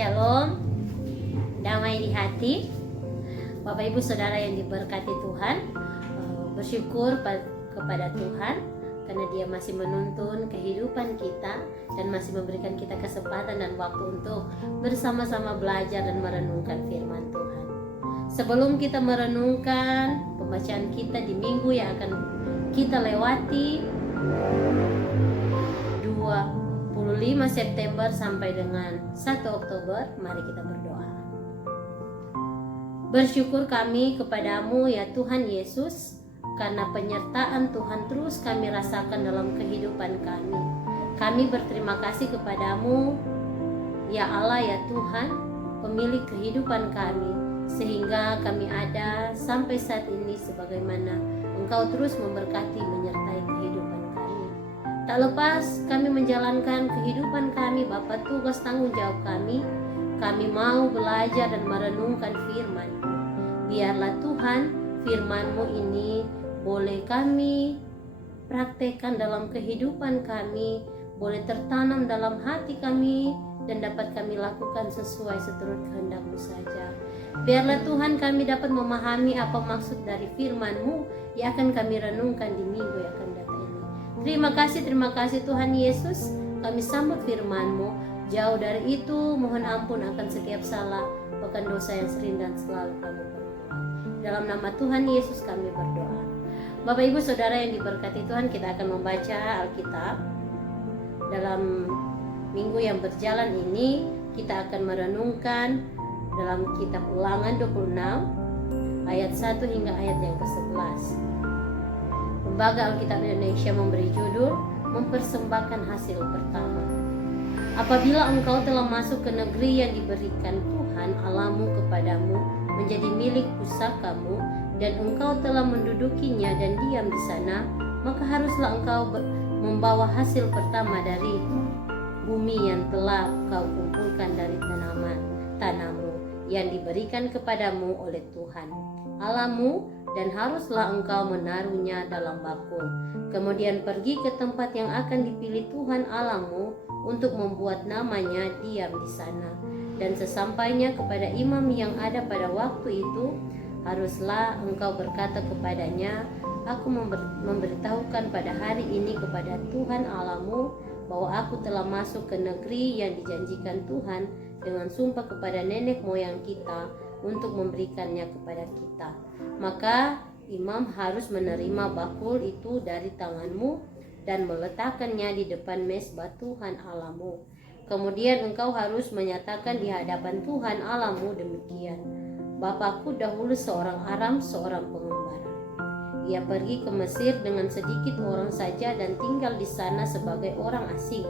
Shalom, damai di hati. Bapak Ibu Saudara yang diberkati Tuhan, bersyukur kepada Tuhan karena Dia masih menuntun kehidupan kita dan masih memberikan kita kesempatan dan waktu untuk bersama-sama belajar dan merenungkan firman Tuhan. Sebelum kita merenungkan pembacaan kita di minggu yang akan kita lewati, 25 September sampai dengan 1 Oktober, mari kita berdoa. Bersyukur kami kepadamu ya Tuhan Yesus, karena penyertaan Tuhan terus kami rasakan dalam kehidupan kami. Kami berterima kasih kepadamu ya Allah ya Tuhan, pemilik kehidupan kami, sehingga kami ada sampai saat ini sebagaimana Engkau terus memberkati menyertai kehidupan kami. Tak lepas kami menjalankan kehidupan kami, Bapa, tugas tanggung jawab kami mau belajar dan merenungkan firman-Mu. Biarlah Tuhan firman-Mu ini boleh kami praktekkan dalam kehidupan kami, boleh tertanam dalam hati kami, dan dapat kami lakukan sesuai seturut kehendak-Mu saja. Biarlah Tuhan kami dapat memahami apa maksud dari firman-Mu yang akan kami renungkan di minggu yang akan datang ini. Terima kasih Tuhan Yesus, kami sambut firman-Mu. Jauh dari itu, mohon ampun akan setiap salah, bahkan dosa yang sering dan selalu kami perbuat. Dalam nama Tuhan Yesus kami berdoa. Bapak Ibu Saudara yang diberkati Tuhan, kita akan membaca Alkitab. Dalam minggu yang berjalan ini, kita akan merenungkan dalam kitab Ulangan 26 ayat 1 hingga ayat yang ke-11. Lembaga Alkitab Indonesia memberi judul Mempersembahkan Hasil Pertama. Apabila engkau telah masuk ke negeri yang diberikan Tuhan Allahmu kepadamu menjadi milik pusakamu, dan engkau telah mendudukinya dan diam di sana, maka haruslah engkau membawa hasil pertama dari bumi yang telah kau kumpulkan dari tanammu yang diberikan kepadamu oleh Tuhan Allahmu, dan haruslah engkau menaruhnya dalam bakul. Kemudian pergi ke tempat yang akan dipilih Tuhan Allahmu untuk membuat namanya diam di sana. Dan sesampainya kepada imam yang ada pada waktu itu, haruslah engkau berkata kepadanya, aku memberitahukan pada hari ini kepada Tuhan Allahmu bahwa aku telah masuk ke negeri yang dijanjikan Tuhan dengan sumpah kepada nenek moyang kita untuk memberikannya kepada kita. Maka imam harus menerima bakul itu dari tanganmu dan meletakkannya di depan mezbah Tuhan Allahmu. Kemudian engkau harus menyatakan di hadapan Tuhan Allahmu demikian, Bapakku dahulu seorang Aram, seorang pengembara. Ia pergi ke Mesir dengan sedikit orang saja dan tinggal di sana sebagai orang asing.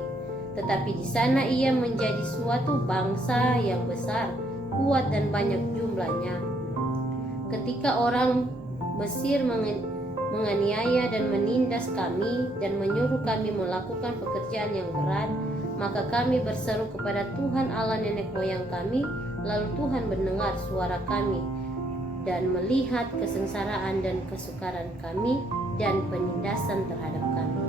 Tetapi di sana ia menjadi suatu bangsa yang besar, kuat dan banyak jumlahnya. Ketika orang Mesir menganiaya dan menindas kami dan menyuruh kami melakukan pekerjaan yang berat, maka kami berseru kepada Tuhan Allah nenek moyang kami, lalu Tuhan mendengar suara kami dan melihat kesengsaraan dan kesukaran kami dan penindasan terhadap kami.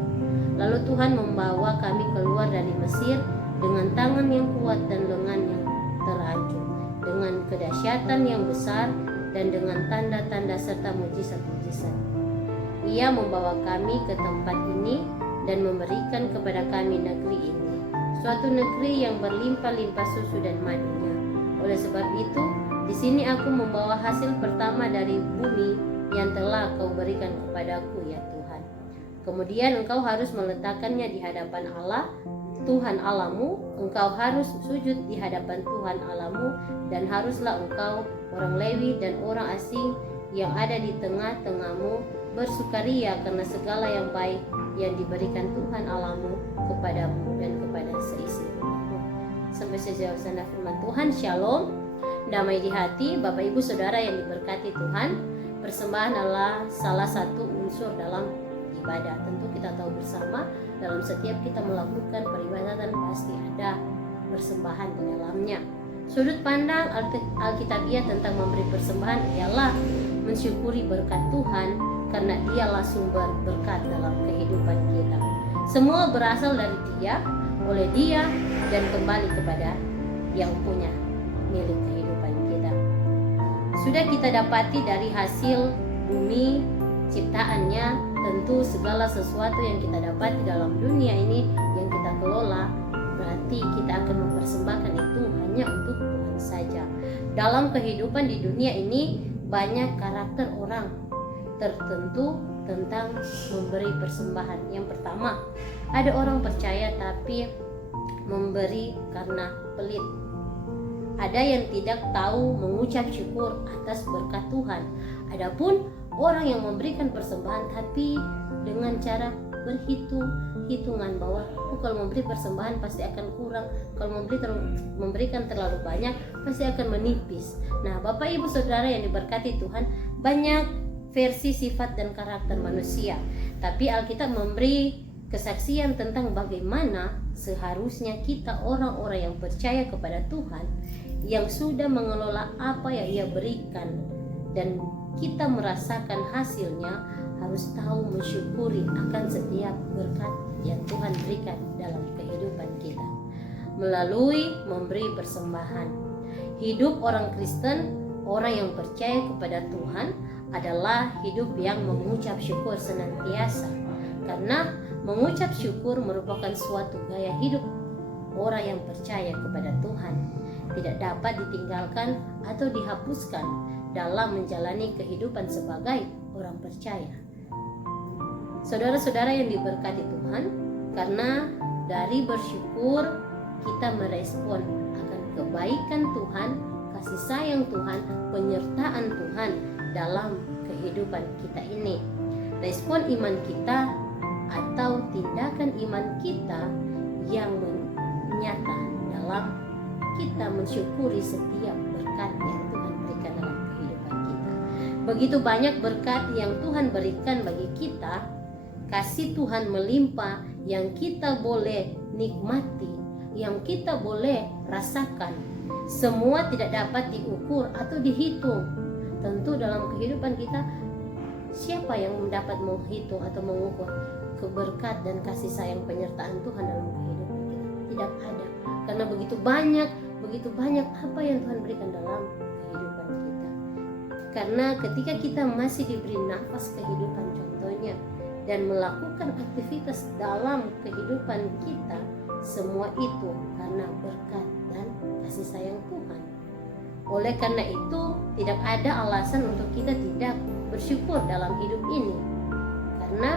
Lalu Tuhan membawa kami keluar dari Mesir dengan tangan yang kuat dan lengan yang terajut, dengan kedahsyatan yang besar dan dengan tanda-tanda serta mujizat-mujizat. Ia membawa kami ke tempat ini dan memberikan kepada kami negeri ini, suatu negeri yang berlimpah-limpah susu dan madunya. Oleh sebab itu, di sini aku membawa hasil pertama dari bumi yang telah kau berikan kepadaku ya Tuhan. Kemudian engkau harus meletakkannya di hadapan Allah, Tuhan Allahmu. Engkau harus sujud di hadapan Tuhan Allahmu, dan haruslah engkau, orang Lewi dan orang asing yang ada di tengah-tengahmu, bersukaria karena segala yang baik yang diberikan Tuhan Allahmu kepadamu dan kepada seisi rumahmu. Sampai sejauh sana firman Tuhan. Shalom, damai di hati. Bapak Ibu Saudara yang diberkati Tuhan, persembahan adalah salah satu unsur dalam ibadah. Tentu kita tahu bersama, dalam setiap kita melakukan peribadatan pasti ada persembahan di dalamnya. Sudut pandang Alkitabiah tentang memberi persembahan ialah mensyukuri berkat Tuhan, karena Dialah sumber berkat dalam kehidupan kita. Semua berasal dari Dia, oleh Dia, dan kembali kepada yang punya milik kehidupan kita. Sudah kita dapati dari hasil bumi ciptaannya, tentu segala sesuatu yang kita dapati dalam dunia ini yang kita kelola, berarti kita akan mempersembahkan itu hanya untuk Tuhan saja. Dalam kehidupan di dunia ini banyak karakter orang tertentu tentang memberi persembahan. Yang pertama, ada orang percaya tapi memberi karena pelit. Ada yang tidak tahu mengucap syukur atas berkat Tuhan. Adapun orang yang memberikan persembahan tapi dengan cara berhitung-hitungan bahwa kalau memberi persembahan pasti akan kurang, kalau memberikan terlalu banyak pasti akan menipis. Nah, Bapak Ibu Saudara yang diberkati Tuhan, banyak versi sifat dan karakter manusia, tapi Alkitab memberi kesaksian tentang bagaimana seharusnya kita orang-orang yang percaya kepada Tuhan, yang sudah mengelola apa yang Ia berikan dan kita merasakan hasilnya, harus tahu mensyukuri akan setiap berkat yang Tuhan berikan dalam kehidupan kita melalui memberi persembahan. Hidup orang Kristen, orang yang percaya kepada Tuhan, adalah hidup yang mengucap syukur senantiasa, karena mengucap syukur merupakan suatu gaya hidup orang yang percaya kepada Tuhan, tidak dapat ditinggalkan atau dihapuskan dalam menjalani kehidupan sebagai orang percaya. Saudara-saudara yang diberkati Tuhan, karena dari bersyukur kita merespon akan kebaikan Tuhan, kasih sayang Tuhan, penyertaan Tuhan dalam kehidupan kita ini. Respon iman kita atau tindakan iman kita yang nyata dalam kita mensyukuri setiap berkat yang Tuhan berikan dalam kehidupan kita. Begitu banyak berkat yang Tuhan berikan bagi kita, kasih Tuhan melimpah yang kita boleh nikmati, yang kita boleh rasakan. Semua tidak dapat diukur atau dihitung. Tentu dalam kehidupan kita, siapa yang dapat menghitung atau mengukur keberkat dan kasih sayang penyertaan Tuhan dalam kehidupan kita? Tidak ada. Karena begitu banyak apa yang Tuhan berikan dalam kehidupan kita. Karena ketika kita masih diberi nafas kehidupan contohnya, dan melakukan aktivitas dalam kehidupan kita, semua itu karena berkat dan kasih sayang Tuhan. Oleh karena itu, tidak ada alasan untuk kita tidak bersyukur dalam hidup ini, karena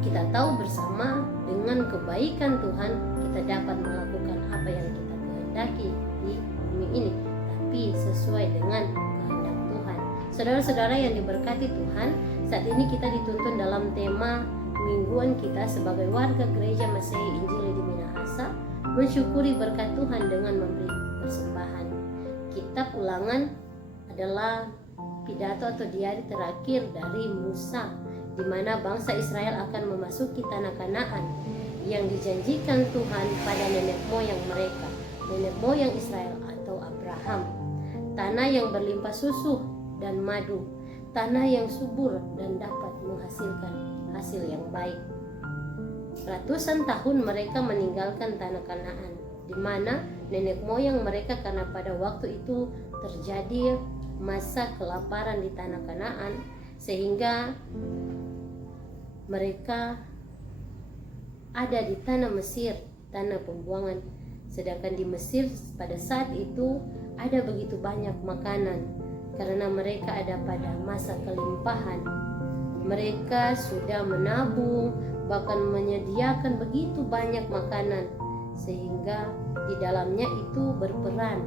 kita tahu bersama dengan kebaikan Tuhan kita dapat melakukan apa yang kita kehendaki di bumi ini, tapi sesuai dengan kehendak Tuhan. Saudara-saudara yang diberkati Tuhan, saat ini kita dituntun dalam tema mingguan kita sebagai warga gereja Masehi Injili di Minahasa, mensyukuri berkat Tuhan dengan memberi persembahan. Kitab Ulangan adalah pidato atau diari terakhir dari Musa, di mana bangsa Israel akan memasuki tanah Kanaan yang dijanjikan Tuhan pada nenek moyang mereka, nenek moyang Israel atau Abraham. Tanah yang berlimpah susu dan madu, tanah yang subur dan dapat menghasilkan hasil yang baik. Ratusan tahun mereka meninggalkan tanah Kanaan, di mana nenek moyang mereka, karena pada waktu itu terjadi masa kelaparan di tanah Kanaan, sehingga mereka ada di tanah Mesir, tanah pembuangan. Sedangkan di Mesir pada saat itu ada begitu banyak makanan, karena mereka ada pada masa kelimpahan. Mereka sudah menabung, bahkan menyediakan begitu banyak makanan, sehingga di dalamnya itu berperan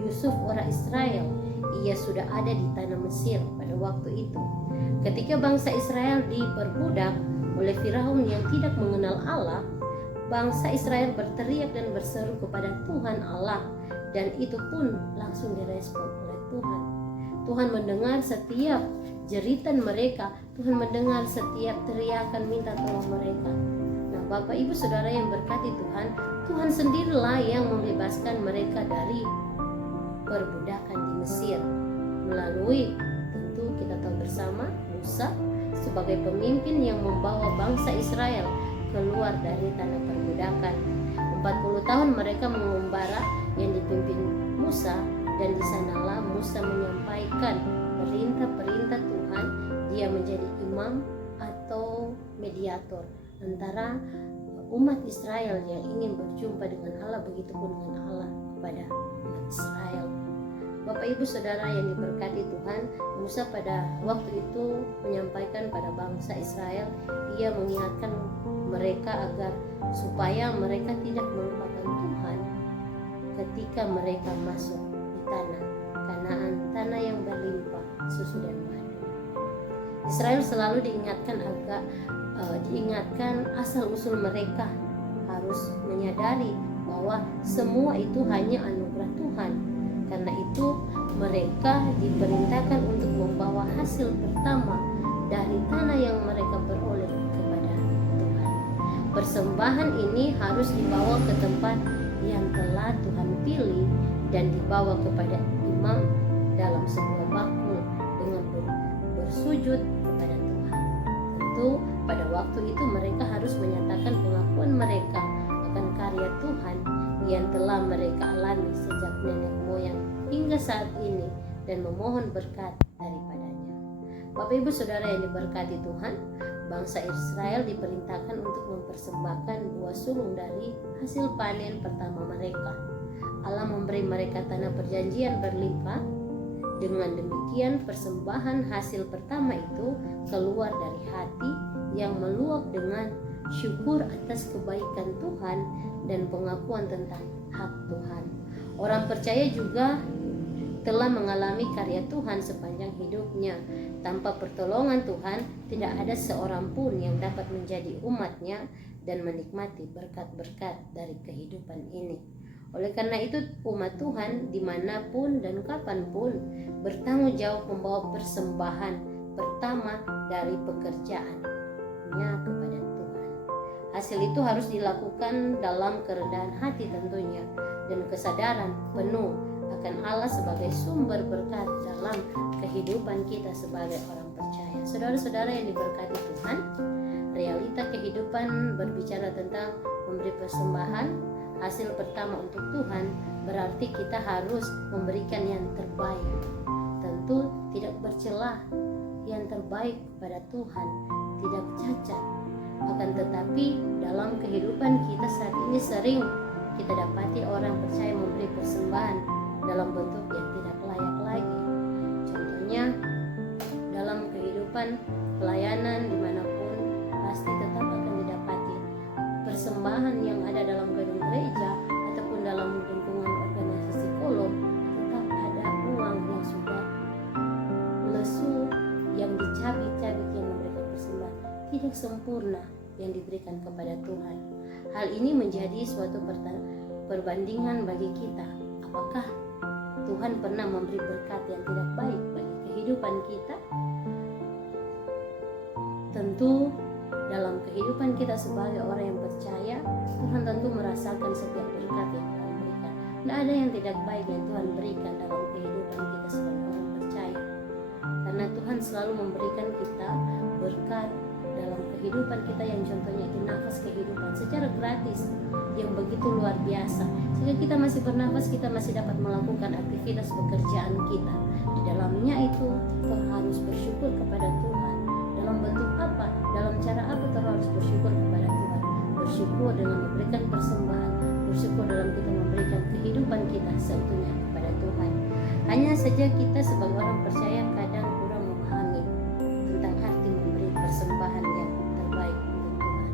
Yusuf orang Israel. Ia sudah ada di tanah Mesir pada waktu itu. Ketika bangsa Israel diperbudak oleh Firaun yang tidak mengenal Allah, bangsa Israel berteriak dan berseru kepada Tuhan Allah, dan itu pun langsung direspon oleh Tuhan. Tuhan mendengar setiap jeritan mereka, Tuhan mendengar setiap teriakan minta tolong mereka. Nah, Bapak Ibu Saudara yang berkati Tuhan, Tuhan sendirilah yang membebaskan mereka dari perbudakan di Mesir melalui, tentu kita tahu bersama, Musa sebagai pemimpin yang membawa bangsa Israel keluar dari tanah perbudakan. 40 tahun mereka mengembara yang dipimpin Musa, dan di sanalah Musa menyampaikan perintah-perintah Tuhan. Dia menjadi imam atau mediator antara umat Israel yang ingin berjumpa dengan Allah, begitupun dengan Allah kepada umat Israel. Bapak Ibu Saudara yang diberkati Tuhan, Musa pada waktu itu menyampaikan pada bangsa Israel, ia mengingatkan mereka agar supaya mereka tidak melupakan Tuhan ketika mereka masuk di tanah Kanaan, tanah yang berlimpah susu dan madu. Israel selalu diingatkan asal usul mereka harus menyadari bahwa semua itu hanya anugerah Tuhan. Karena itu mereka diperintahkan untuk membawa hasil pertama dari tanah yang mereka peroleh kepada Tuhan. Persembahan ini harus dibawa ke tempat yang telah Tuhan pilih dan dibawa kepada imam dalam sebuah bakul dengan bersujud kepada Tuhan. Tentu pada waktu itu mereka harus menyatakan pengakuan mereka akan karya Tuhan yang telah mereka alami sejak nenek moyang hingga saat ini, dan memohon berkat daripadanya. Bapak Ibu Saudara yang diberkati Tuhan, bangsa Israel diperintahkan untuk mempersembahkan 2 sulung dari hasil panen pertama mereka. Allah memberi mereka tanah perjanjian berlimpah. Dengan demikian persembahan hasil pertama itu keluar dari hati yang meluap dengan syukur atas kebaikan Tuhan dan pengakuan tentang hak Tuhan. Orang percaya juga telah mengalami karya Tuhan sepanjang hidupnya. Tanpa pertolongan Tuhan, tidak ada seorang pun yang dapat menjadi umatnya dan menikmati berkat-berkat dari kehidupan ini. Oleh karena itu, umat Tuhan dimanapun dan kapanpun bertanggung jawab membawa persembahan pertama dari pekerjaannya kepada Tuhan. Hasil itu harus dilakukan dalam kerendahan hati tentunya, dan kesadaran penuh akan Allah sebagai sumber berkat dalam kehidupan kita sebagai orang percaya. Saudara-saudara yang diberkati Tuhan, realita kehidupan berbicara tentang memberi persembahan hasil pertama untuk Tuhan, berarti kita harus memberikan yang terbaik. Tentu tidak bercelah, yang terbaik kepada Tuhan, tidak cacat. Akan tetapi dalam kehidupan kita saat ini sering kita dapati orang percaya memberi persembahan dalam bentuk yang tidak layak lagi. Contohnya dalam kehidupan pelayanan dimanapun pasti tetap akan didapati persembahan yang ada dalam gedung gereja ataupun dalam lingkungan organisasi kolom, tetap ada uang yang sudah lesu, yang dicabik-cabik yang memberikan persembahan, tidak sempurna yang diberikan kepada Tuhan. Hal ini menjadi suatu perbandingan bagi kita. Apakah Tuhan pernah memberi berkat yang tidak baik bagi kehidupan kita? Tentu dalam kehidupan kita sebagai orang yang percaya, Tuhan tentu merasakan setiap berkat yang Tuhan berikan. Tidak ada yang tidak baik yang Tuhan berikan dalam kehidupan kita sebagai orang percaya. Karena Tuhan selalu memberikan kita berkat dalam kehidupan kita, yang contohnya itu nafas kehidupan secara gratis yang begitu luar biasa. Sehingga kita masih bernafas, kita masih dapat melakukan aktivitas pekerjaan kita. Di dalamnya itu kita harus bersyukur kepada Tuhan. Dalam bentuk apa? Dalam cara apa kita harus bersyukur kepada Tuhan? Bersyukur dengan memberikan persembahan, bersyukur dalam kita memberikan kehidupan kita seutuhnya kepada Tuhan. Hanya saja kita sebagai orang percaya kadang kurang memahami tentang arti memberi persembahan yang terbaik untuk Tuhan.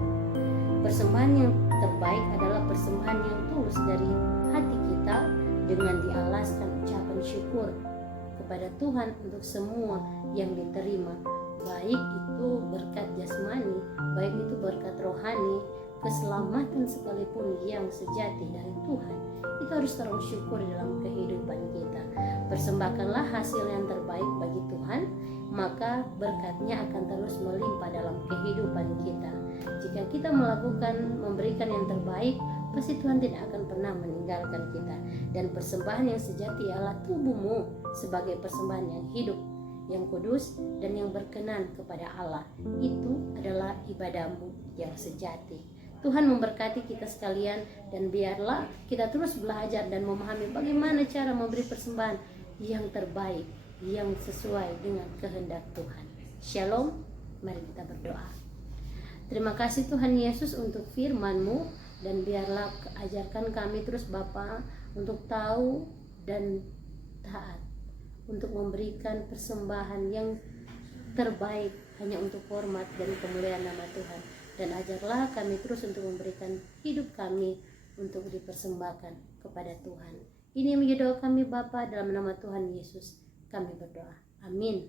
Persembahan yang terbaik adalah persembahan yang tulus dari hati kita dengan dialaskan ucapan syukur kepada Tuhan untuk semua yang diterima, baik itu berkat jasmani, baik itu berkat rohani, keselamatan sekalipun yang sejati dari Tuhan. Itu harus terus syukur dalam kehidupan kita. Persembahkanlah hasil yang terbaik bagi Tuhan, maka berkatnya akan terus melimpah dalam kehidupan kita. Jika kita memberikan yang terbaik, pasti Tuhan tidak akan pernah meninggalkan kita. Dan persembahan yang sejati ialah tubuhmu sebagai persembahan yang hidup, yang kudus, dan yang berkenan kepada Allah. Itu adalah ibadahmu yang sejati. Tuhan memberkati kita sekalian, dan biarlah kita terus belajar dan memahami bagaimana cara memberi persembahan yang terbaik, yang sesuai dengan kehendak Tuhan. Shalom, mari kita berdoa. Terima kasih Tuhan Yesus untuk firman-Mu, dan biarlah ajarkan kami terus Bapa untuk tahu dan taat, untuk memberikan persembahan yang terbaik hanya untuk hormat dan kemuliaan nama Tuhan. Dan ajarlah kami terus untuk memberikan hidup kami untuk dipersembahkan kepada Tuhan. Ini menjadi doa kami Bapa, dalam nama Tuhan Yesus kami berdoa. Amin.